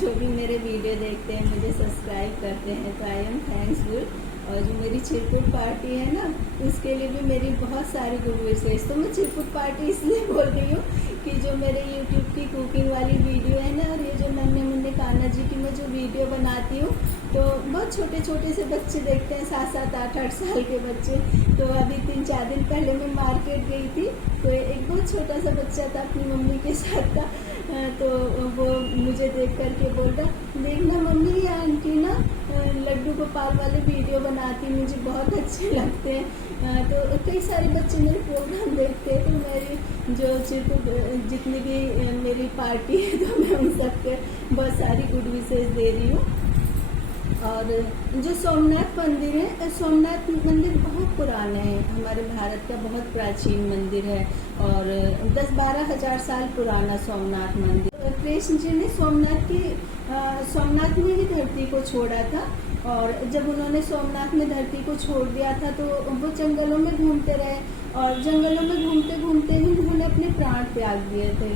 जो भी मेरे वीडियो देखते हैं, मुझे सब्सक्राइब करते हैं, तो आई एम थैंक्सफुल। और जो मेरी चिरकुट पार्टी है ना, उसके लिए भी मेरी बहुत सारी गुड विशेष। तो मैं चिरकुट पार्टी इसलिए बोल रही हूँ कि जो मेरे यूट्यूब की कुकिंग वाली वीडियो है ना, और ये जो नन्हे मुन्ने कान्हा जी की मैं जो वीडियो बनाती हूँ, तो बहुत छोटे छोटे से बच्चे देखते हैं, 7-7, 8-8 साल के बच्चे। तो अभी 3-4 दिन पहले मैं मार्केट गई थी, तो एक बहुत छोटा सा बच्चा था अपनी मम्मी के साथ था। तो वो मुझे देख करके बोल रहा, देखना मम्मी, ये आंटी ना लड्डू गोपाल वाले वीडियो बनाती, मुझे बहुत अच्छे लगते हैं। तो कई सारे बच्चे मेरे प्रोग्राम देखते हैं, तो मेरी जो चिरकुट जितनी भी मेरी पार्टी है, तो मैं उन सबके बहुत सारी गुड विशेष दे रही हूँ। और जो सोमनाथ मंदिर है, सोमनाथ मंदिर बहुत पुराना है, हमारे भारत का बहुत प्राचीन मंदिर है, और 10-12 हज़ार साल पुराना सोमनाथ मंदिर। कृष्ण जी ने सोमनाथ में ही धरती को छोड़ा था, और जब उन्होंने सोमनाथ में धरती को छोड़ दिया था, तो वो जंगलों में घूमते रहे, और जंगलों में घूमते घूमते ही उन्होंने अपने प्राण त्याग दिए थे।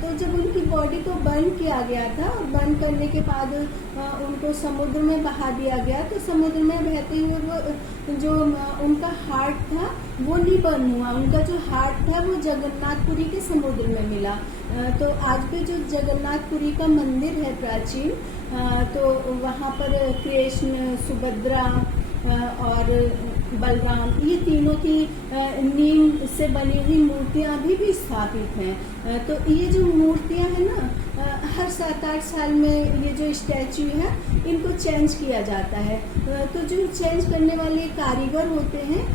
तो जब उनकी बॉडी को बर्न किया गया था, और बर्न करने के बाद उनको समुद्र में बहा दिया गया, तो समुद्र में बहते हुए वो जो उनका हार्ट था वो नहीं बर्न हुआ, उनका जो हार्ट था वो जगन्नाथपुरी के समुद्र में मिला। तो आज भी जो जगन्नाथपुरी का मंदिर है प्राचीन, तो वहाँ पर कृष्ण, सुभद्रा और बलराम, ये तीनों की नीम से बनी हुई मूर्तियाँ भी स्थापित हैं। तो ये जो मूर्तियाँ हैं ना, हर 7-8 साल में ये जो स्टैचू है, इनको चेंज किया जाता है। तो जो चेंज करने वाले कारीगर होते हैं,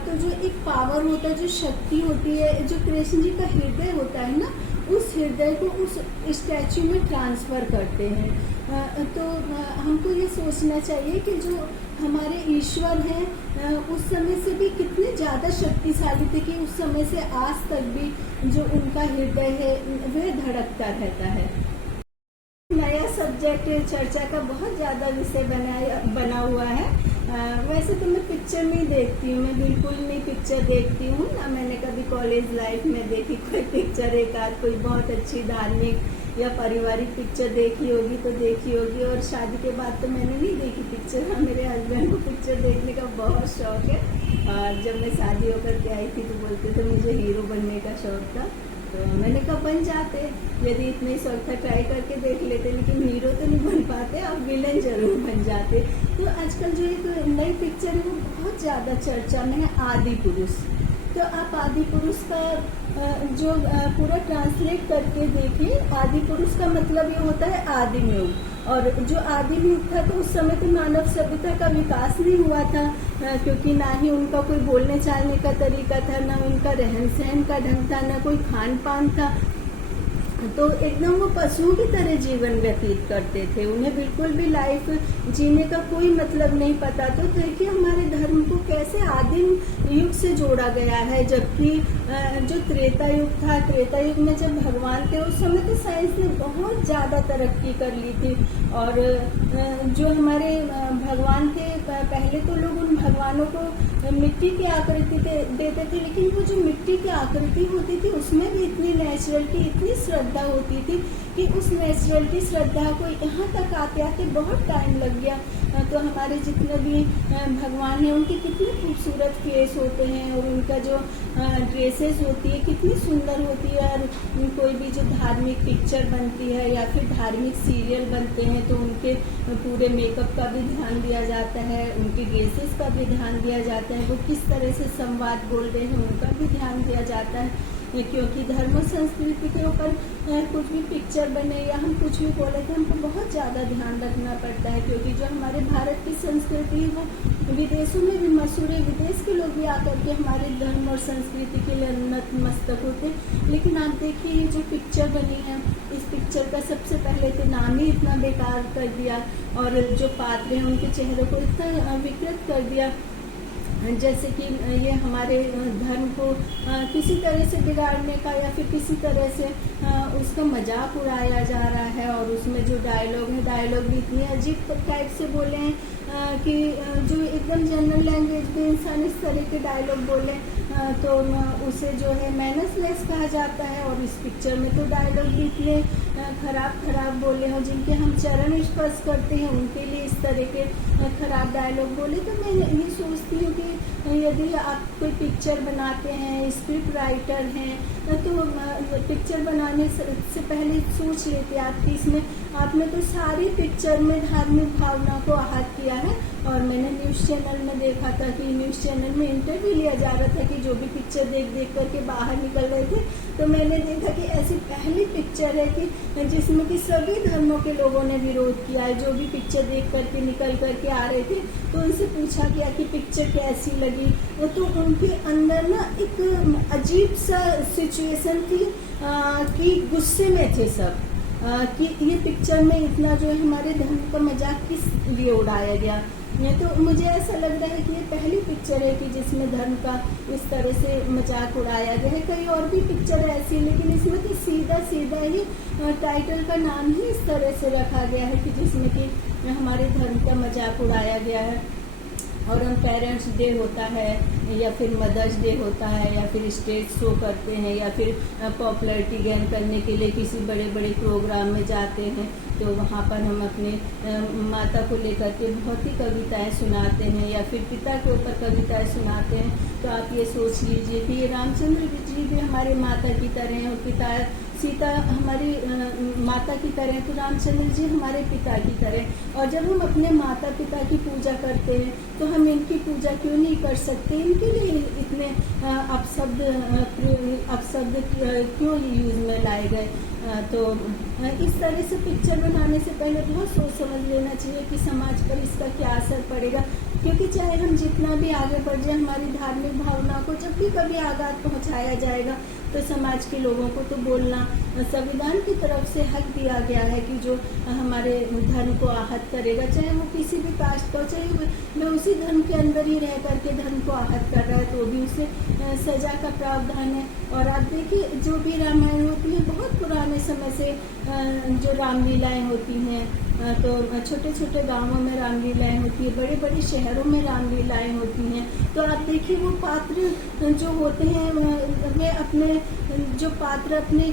तो जो एक पावर होता है, जो शक्ति होती है, जो कृष्ण जी का हृदय होता है ना, उस हृदय को उस स्टैचू में ट्रांसफ़र करते हैं। तो हमको ये सोचना चाहिए कि जो हमारे ईश्वर हैं, उस समय से भी कितने ज़्यादा शक्तिशाली थे, कि उस समय से आज तक भी जो उनका हृदय है वह धड़कता रहता है। नया सब्जेक्ट चर्चा का बहुत ज़्यादा विषय बना हुआ है। वैसे तो मैं पिक्चर नहीं देखती हूँ, मैं बिल्कुल नहीं पिक्चर देखती हूँ ना। मैंने कभी कॉलेज लाइफ में देखी कोई पिक्चर, एक आध कोई बहुत अच्छी धार्मिक या पारिवारिक पिक्चर देखी होगी तो देखी होगी, और शादी के बाद तो मैंने नहीं देखी पिक्चर। हाँ, मेरे हस्बैंड को पिक्चर देखने का बहुत शौक है, और जब मैं शादी होकर के आई थी तो बोलते थे मुझे हीरो बनने का शौक था। तो मैंने कहा बन जाते, यदि इतना ही शौक था ट्राई करके देख लेते, लेकिन हीरो तो नहीं बन पाते, अब विलन जरूर बन जाते। तो आजकल जो एक नई पिक्चर है वो बहुत ज़्यादा चर्चा में है, आदि पुरुष। तो आप आदि पुरुष का जो पूरा ट्रांसलेट करके देखिए, आदि पुरुष का मतलब ये होता है आदिम युग। और जो आदिम युग था, तो उस समय तो मानव सभ्यता का विकास नहीं हुआ था, क्योंकि ना ही उनका कोई बोलने चालने का तरीका था, ना उनका रहन सहन का ढंग था, ना कोई खान पान था। तो एकदम वो पशुओं की तरह जीवन व्यतीत करते थे, उन्हें बिल्कुल भी लाइफ जीने का कोई मतलब नहीं पता। तो देखिए हमारे धर्म को कैसे आदिम युग से जोड़ा गया है, जबकि जो त्रेता युग था, त्रेता युग में जब भगवान थे, उस समय तो साइंस ने बहुत ज़्यादा तरक्की कर ली थी। और जो हमारे भगवान थे, पहले तो लोग उन भगवानों को मिट्टी की आकृति देते थे, लेकिन वो जो मिट्टी की आकृति होती थी उसमें भी इतनी नेचुरलिटी, इतनी श्रद्धा होती थी कि उस नेचुरलिटी श्रद्धा को यहाँ तक आते आते बहुत टाइम लग गया। तो हमारे जितने भी भगवान हैं, उनके कितने खूबसूरत फेस होते हैं, और उनका जो ड्रेसेस होती है कितनी सुंदर होती है। और कोई भी जो धार्मिक पिक्चर बनती है या फिर धार्मिक सीरियल बनते हैं, तो उनके पूरे मेकअप का भी ध्यान दिया जाता है, उनके ड्रेसेस का भी ध्यान दिया जाता है, वो किस तरह से संवाद बोल रहे हैं उनका भी ध्यान दिया जाता है। क्योंकि धर्म और संस्कृति के ऊपर कुछ भी पिक्चर बने या हम कुछ भी बोले, तो हमको बहुत ज़्यादा ध्यान रखना पड़ता है, क्योंकि जो हमारे भारत की संस्कृति है वो विदेशों में भी मशहूर है। विदेश के लोग भी आकर के हमारे धर्म और संस्कृति के लिए नतमस्तक होते हैं। लेकिन आप देखिए ये जो पिक्चर बनी है, इस पिक्चर का सबसे पहले तो नाम ही इतना बेकार कर दिया, और जो पात्र हैं उनके चेहरे को इतना विकृत कर दिया, जैसे कि ये हमारे धर्म को किसी तरह से बिगाड़ने का या फिर किसी तरह से उसका मजाक उड़ाया जा रहा है। और उसमें जो डायलॉग है, डायलॉग भी इतनी अजीब टाइप से बोले हैं कि जो एकदम जनरल लैंग्वेज में इंसान इस तरह के डायलॉग बोले तो उसे जो है मैनर्सलेस कहा जाता है। और इस पिक्चर में तो डायलॉग भी इतने खराब बोले हैं, जिनके हम चरण स्पर्श करते हैं उनके लिए इस तरह के खराब डायलॉग बोले। तो मैं ये सोचती हूँ कि यदि आप कोई पिक्चर बनाते हैं, स्क्रिप्ट राइटर हैं, तो पिक्चर बनाने से पहले सोच लेते आप कि इसमें आपने तो सारी पिक्चर में धार्मिक भावना को आहत किया है। और मैंने न्यूज़ चैनल में देखा था कि न्यूज़ चैनल में इंटरव्यू लिया जा रहा था कि जो भी पिक्चर देख करके बाहर निकल रहे थे, तो मैंने देखा कि ऐसी पहली पिक्चर है कि जिसमें कि सभी धर्मों के लोगों ने विरोध किया है। जो भी पिक्चर देख करके निकल करके आ रहे थे तो उनसे पूछा गया कि पिक्चर कैसी लगी, तो उनके अंदर ना एक अजीब सा सिचुएशन थी कि गुस्से में थे सब कि ये पिक्चर में इतना जो है हमारे धर्म का मजाक किस लिए उड़ाया गया। तो मुझे ऐसा लग रहा है कि ये पहली पिक्चर है कि जिसमें धर्म का इस तरह से मजाक उड़ाया गया है। कई और भी पिक्चर ऐसी, लेकिन इसमें तो सीधा ही टाइटल का नाम ही इस तरह से रखा गया है कि जिसमें कि हमारे धर्म का मजाक उड़ाया गया है। और हम पेरेंट्स डे होता है या फिर मदर्स डे होता है या फिर स्टेज शो करते हैं या फिर पॉपुलैरिटी गेन करने के लिए किसी बड़े प्रोग्राम में जाते हैं, तो वहाँ पर हम अपने माता को लेकर के बहुत ही कविताएं सुनाते हैं या फिर पिता के ऊपर कविताएं सुनाते हैं। तो आप ये सोच लीजिए कि ये रामचंद्र जी भी हमारे माता की तरह हैं और पिता सीता हमारी माता की तरह, तो रामचंद्र जी हमारे पिता की तरह। और जब हम अपने माता पिता की पूजा करते हैं तो हम इनकी पूजा क्यों नहीं कर सकते? इनके लिए इतने अपशब्द क्यों यूज में लाए गए? तो इस तरह से पिक्चर बनाने से पहले बहुत सोच समझ लेना चाहिए कि समाज पर इसका क्या असर पड़ेगा। क्योंकि चाहे हम जितना भी आगे बढ़ जाए, हमारी धार्मिक भावना को जब भी कभी आघात पहुंचाया जाएगा तो समाज के लोगों को तो बोलना संविधान की तरफ से हक दिया गया है कि जो हमारे धर्म को आहत करेगा, चाहे वो किसी भी कास्ट का, चाहे वो उसी धर्म के अंदर ही रह करके धर्म को आहत कर रहा है, तो भी उसे सजा का प्रावधान है। और आप देखिए जो भी रामायण होती है, बहुत पुराने समय से जो रामलीलाएं होती हैं, तो छोटे छोटे गांवों में रामलीलाएं होती है, बड़े बड़े शहरों में रामलीलाएं होती हैं। तो आप देखिए वो पात्र जो होते हैं वे अपने जो पात्र अपने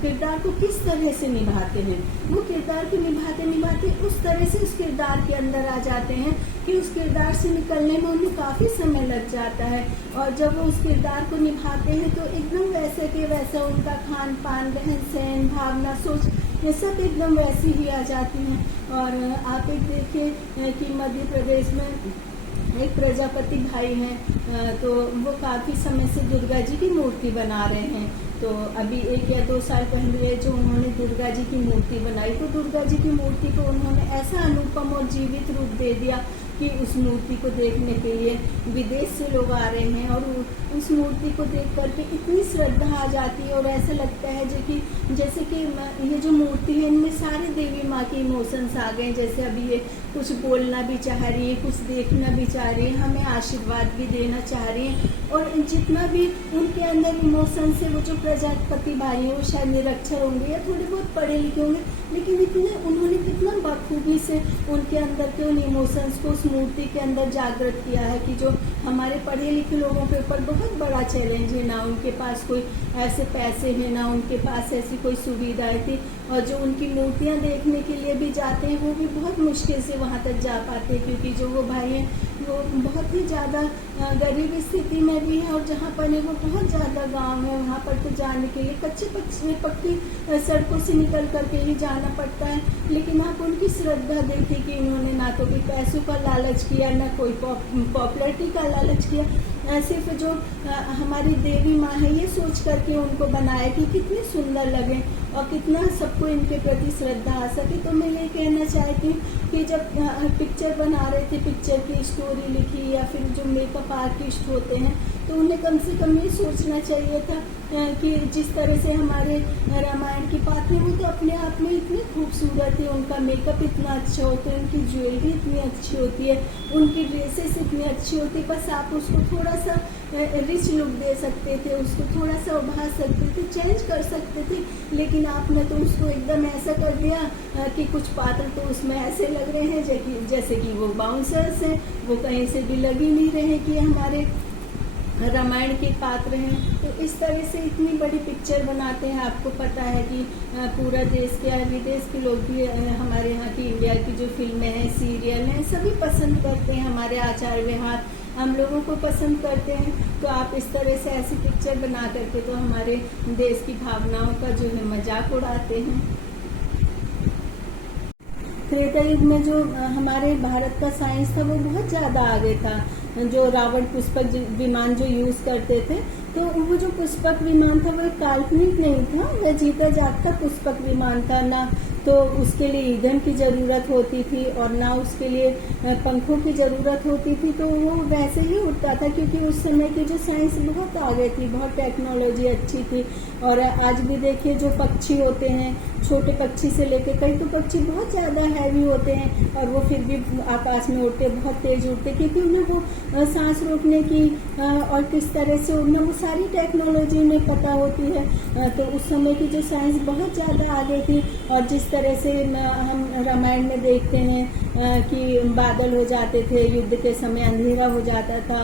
किरदार को किस तरह से निभाते हैं, वो किरदार को निभाते उस तरह से उस किरदार के अंदर आ जाते हैं कि उस किरदार से निकलने में उन्हें काफ़ी समय लग जाता है। और जब वो उस किरदार को निभाते हैं तो एकदम वैसे के वैसा उनका खान पान, रहन सहन, भावना, सोच, ये सब एकदम वैसी ही आ जाती हैं। और आप एक देखिए कि मध्य प्रदेश में एक प्रजापति भाई हैं, तो वो काफ़ी समय से दुर्गा जी की मूर्ति बना रहे हैं। तो अभी 1 या 2 साल पहले जो उन्होंने दुर्गा जी की मूर्ति बनाई, तो दुर्गा जी की मूर्ति को उन्होंने ऐसा अनुपम और जीवित रूप दे दिया कि उस मूर्ति को देखने के लिए विदेश से लोग आ रहे हैं और उस मूर्ति को देख करके इतनी श्रद्धा आ जाती है और ऐसा लगता है जैसे कि ये जो मूर्ति है इनमें सारे देवी माँ के इमोशंस आ गए। जैसे अभी ये कुछ बोलना भी चाह रही है, कुछ देखना भी चाह रही है, हमें आशीर्वाद भी देना चाह रही है। और जितना भी उनके अंदर इमोशंस है, वो जो प्रजापति भाई हैं वो शायद निरक्षर होंगे या थोड़े बहुत पढ़े लिखे होंगे, लेकिन उन्होंने कितना बखूबी से उनके अंदर के उन इमोशंस को उस मूर्ति के अंदर जागृत किया है कि जो हमारे पढ़े लिखे लोगों के ऊपर बहुत बड़ा चैलेंज है। ना उनके पास कोई ऐसे पैसे हैं, ना उनके पास ऐसी कोई सुविधाएं थी, और जो उनकी मूर्तियां देखने के लिए भी जाते हैं वो भी बहुत मुश्किल से वहां तक जा पाते हैं, क्योंकि जो वो भाई हैं वो बहुत ही ज़्यादा गरीब स्थिति में भी है और जहाँ पर है वो बहुत ज़्यादा गांव है, वहाँ पर तो जाने के लिए पक्की सड़कों से निकल करके ही जाना पड़ता है। लेकिन आप उनकी श्रद्धा देखिए कि उन्होंने ना तो कोई पैसों का लालच किया, ना कोई पॉपुलैरिटी का लालच किया, सिर्फ जो हमारी देवी माँ है ये सोच करके उनको बनाया कि कितनी सुंदर लगे और कितना सबको इनके प्रति श्रद्धा आ सके। तो मैं ये कहना चाहती हूँ कि जब पिक्चर बना रहे थे, पिक्चर की स्टोरी लिखी या फिर जो मेकअप आर्टिस्ट होते हैं, तो उन्हें कम से कम ये सोचना चाहिए था कि जिस तरह से हमारे रामायण की बात है वो तो अपने आप में इतनी खूबसूरत है, उनका मेकअप इतना अच्छा होता है, उनकी ज्वेलरी इतनी अच्छी होती है, उनकी ड्रेसेस इतनी अच्छी होती है, बस आप उसको थोड़ा सा रिच लुक दे सकते थे, उसको थोड़ा सा उभा सकते थे, चेंज कर सकते थे, लेकिन आपने तो उसको एकदम ऐसा कर दिया कि कुछ पात्र तो उसमें ऐसे लग रहे हैं जैसे कि वो बाउंसर्स हैं, वो कहीं से भी लग ही नहीं रहे कि हमारे रामायण के पात्र हैं। तो इस तरह से इतनी बड़ी पिक्चर बनाते हैं। आपको पता है कि पूरा देश के विदेश के लोग भी हमारे यहाँ की इंडिया की जो फिल्में हैं, सीरियल हैं, सभी पसंद करते हैं, हमारे आचार व्यवहार हम लोगों को पसंद करते हैं। तो आप इस तरह से ऐसी पिक्चर बना करके तो हमारे देश की भावनाओं का जो है मजाक उड़ाते हैं। त्रेता युग में जो हमारे भारत का साइंस था वो बहुत ज़्यादा आगे था। जो रावण पुष्पक विमान जो यूज़ करते थे, तो वो जो पुष्पक विमान था वो एक काल्पनिक नहीं था, वह जीता जागता पुष्पक विमान था। ना तो उसके लिए ईंधन की ज़रूरत होती थी और ना उसके लिए पंखों की ज़रूरत होती थी, तो वो वैसे ही उड़ता था, क्योंकि उस समय की जो साइंस बहुत आगे थी, बहुत टेक्नोलॉजी अच्छी थी। और आज भी देखिए जो पक्षी होते हैं, छोटे पक्षी से लेके कई तो पक्षी बहुत ज़्यादा हैवी होते हैं और वो फिर भी आकाश में उड़ते, बहुत तेज उड़ते, क्योंकि उन्हें वो सांस रोकने की और किस तरह से उड़ना, वो सारी टेक्नोलॉजी उन्हें पता होती है। तो उस समय की जो साइंस बहुत ज़्यादा आगे थी। और जिस तरह से हम रामायण में देखते हैं कि बादल हो जाते थे, युद्ध के समय अंधेरा हो जाता था,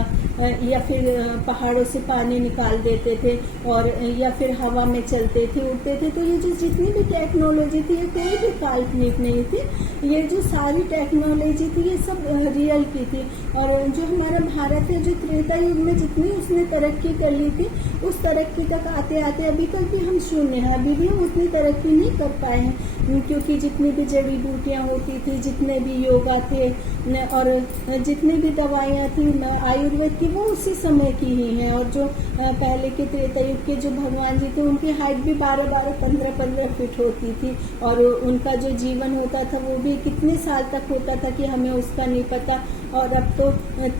या फिर पहाड़ों से पानी निकाल देते थे, और या फिर हवा में चलते थे, उड़ते थे। तो ये जो जितनी भी टेक्नोलॉजी थी ये कोई भी काल्पनिक नहीं थी, ये जो सारी टेक्नोलॉजी थी ये सब रियल की थी। और जो हमारा भारत है, जो त्रेता युग में जितनी उसने तरक्की कर ली थी, उस तरक्की तक आते आते अभी तक भी हम शून्य हैं, अभी भी हम उतनी तरक्की नहीं कर पाए हैं, क्योंकि जितनी भी जड़ी बूटियाँ होती थी, जितने भी योगा थे और जितनी भी दवाइयाँ थी आयुर्वेद की, वो उसी समय की ही हैं। और जो पहले के त्रेता युग के जो भगवान जी थे, उनकी हाइट भी 12-12, 15-15 फीट होती थी, और उनका जो जीवन होता था वो भी कितने साल तक होता था कि हमें उसका नहीं पता। और अब तो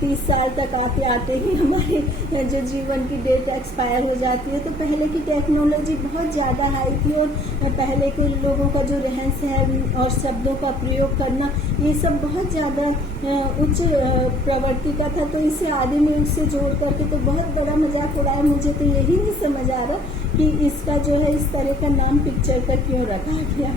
30 साल तक आते आते ही हमारे जो जीवन की डेट एक्सपायर हो जाती है। तो पहले की टेक्नोलॉजी बहुत ज़्यादा हाई थी, और पहले के लोगों का जो रहन सहन और शब्दों का प्रयोग करना, ये सब बहुत ज़्यादा उच्च प्रवृत्ति का था। तो इसे आदिम युग से जोड़ करके तो बहुत बड़ा मजाक उड़ाया। मुझे तो यही नहीं समझ आ रहा कि इसका जो है इस तरह का नाम पिक्चर का क्यों रखा गया।